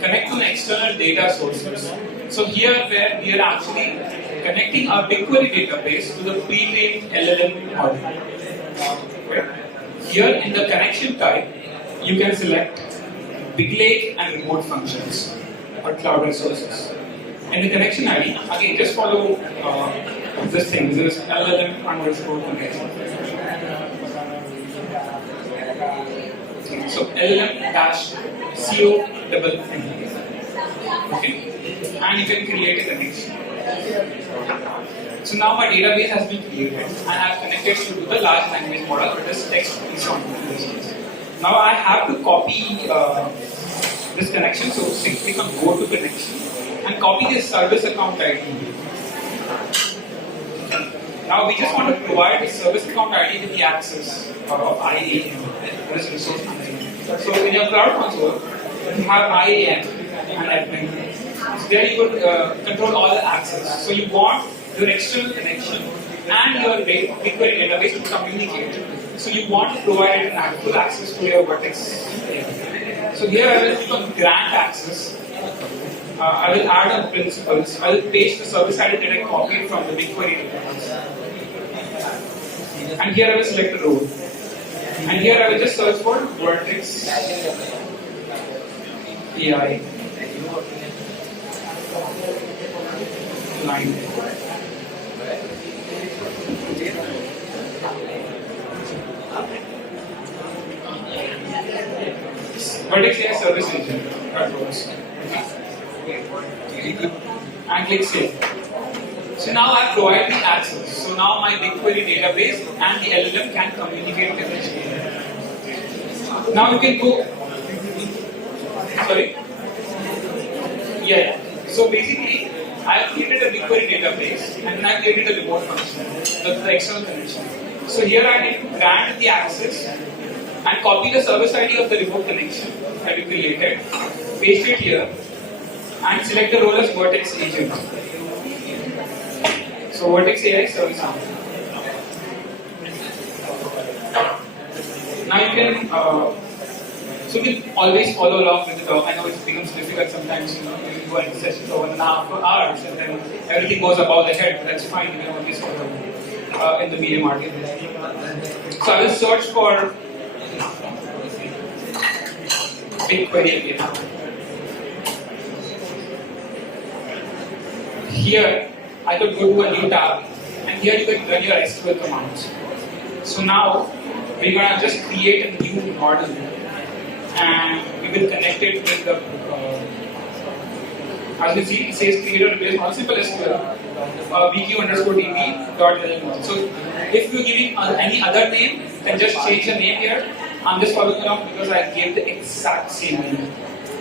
connect to an external data sources. So here where we are actually connecting our BigQuery database to the pre-trained LLM model. Right? Here in the connection type, you can select big lake and remote functions or cloud resources. And the connection ID, again, just follow this thing. This is LLM underscore connection. So LLM dash CO double thing. Okay, and you can create a connection. So now my database has been created and I have connected to the large language model with this text piece on it. Now I have to copy this connection, so click on go to connection and copy this service account ID. Now we just want to provide the service account ID with the access of IAM, that is resource management. So in your cloud console, you have IAM and admin. So there you would control all the access. So you want your external connection and your BigQuery database to communicate. So you want to provide it an full access to your Vertex. So here I will click on grant access. I will add on principles. I will paste the service ID that I copied from the BigQuery database. And here I will select a role. And here I will just search for Vertex AI line. Vertex AI service engine. And click save. So now I have provided the access. So now my BigQuery database and the LLM can communicate with each other. Now you can go. Sorry? Yeah. So basically, I have created a BigQuery database and then I have created a remote function, the external connection. So here I need to grant the access and copy the service ID of the remote connection that we created, paste it here, and select the role as Vertex agent. So Vertex AI service agent. Now you can, so you can always follow along with the talk. I know it becomes difficult sometimes, you go into session for 1.5 hours and then everything goes above the head, but that's fine, you can always follow in the media market. So I will search for BigQuery again. Here, I could go to a new tab, and here you can run your SQL commands. So now, we're going to just create a new model, and we will connect it with the, as you see, it says create or replace model, simple SQL, vq_db.lm. So if you're giving any other name, then just change the name here. I'm just following along because I gave the exact same name,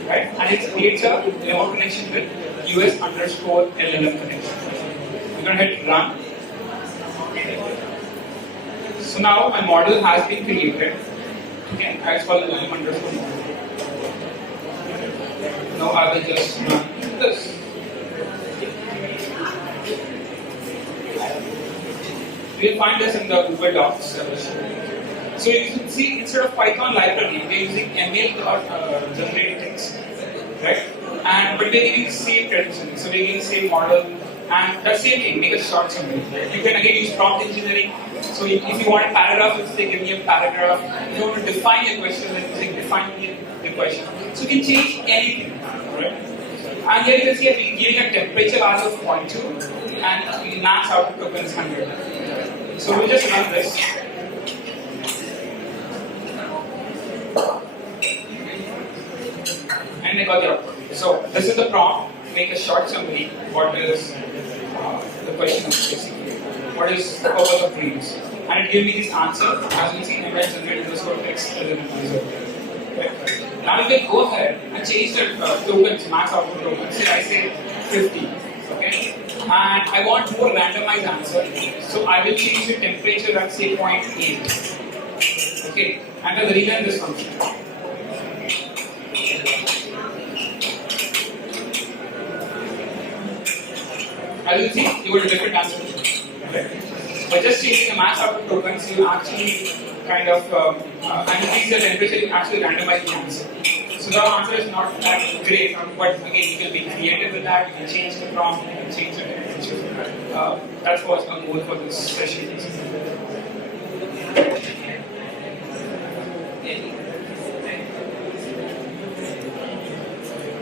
right? And it creates a remote connection with US_LLM connection. I'm going to hit run. So now my model has been created. Okay, I call LLM underscore model. Now I will just run this. We'll find this in the Google Docs. So you can see instead of Python library, we're using ML generate text, right? But we're giving the same tradition. So we're giving the same model, and that same thing, make a short summary. You can again use prompt engineering. So if you want a paragraph, you say give me a paragraph. If you want to define a question, then you say define the question. So you can change anything, right? And here you can see we're giving a temperature value of 0.2 and max output token is 100. So we'll just run this. And I got the output. So this is the prompt. Make a short summary. What is the question of basically? What is the purpose of dreams? And it gives me this answer. As you can see, ML generate underscore text result. Now you can go ahead and change the tokens, max output tokens. Say I say 50. Okay. And I want more randomized answer. So I will change the temperature at say 0.8. Okay. And I will rerun this function. As you see, you will get different answers. Okay. By just changing the max output tokens, you actually kind of increase the temperature, you actually randomize the answer. So the answer is not that great, but again, you can be creative with that, you can change the prompt, you can change the temperature. That's what's our goal for this session.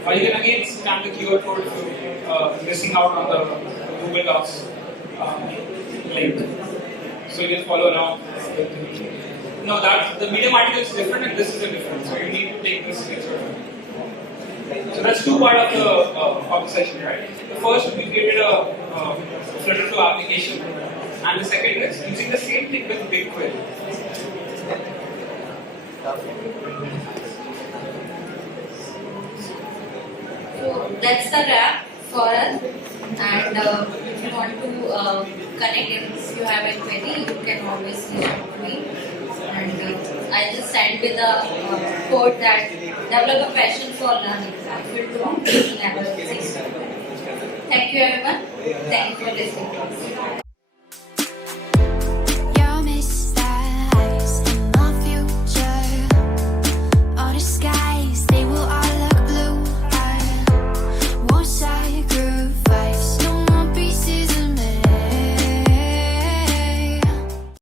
Or you can again scan the QR code if you're missing out on the Google Docs link. So you can follow along. No, that the medium article is different and this is a different. So you need to take this as well. So that's two part of the session, right? The first, we created a FlutterFlow application, and the second is using the same thing with BigQuery. So that's the wrap for us. And if you want to connect, if you have a query, you can always reach out to me. And I just send with the code that develop a passion for learning. Thank you everyone. Thank you for listening to us.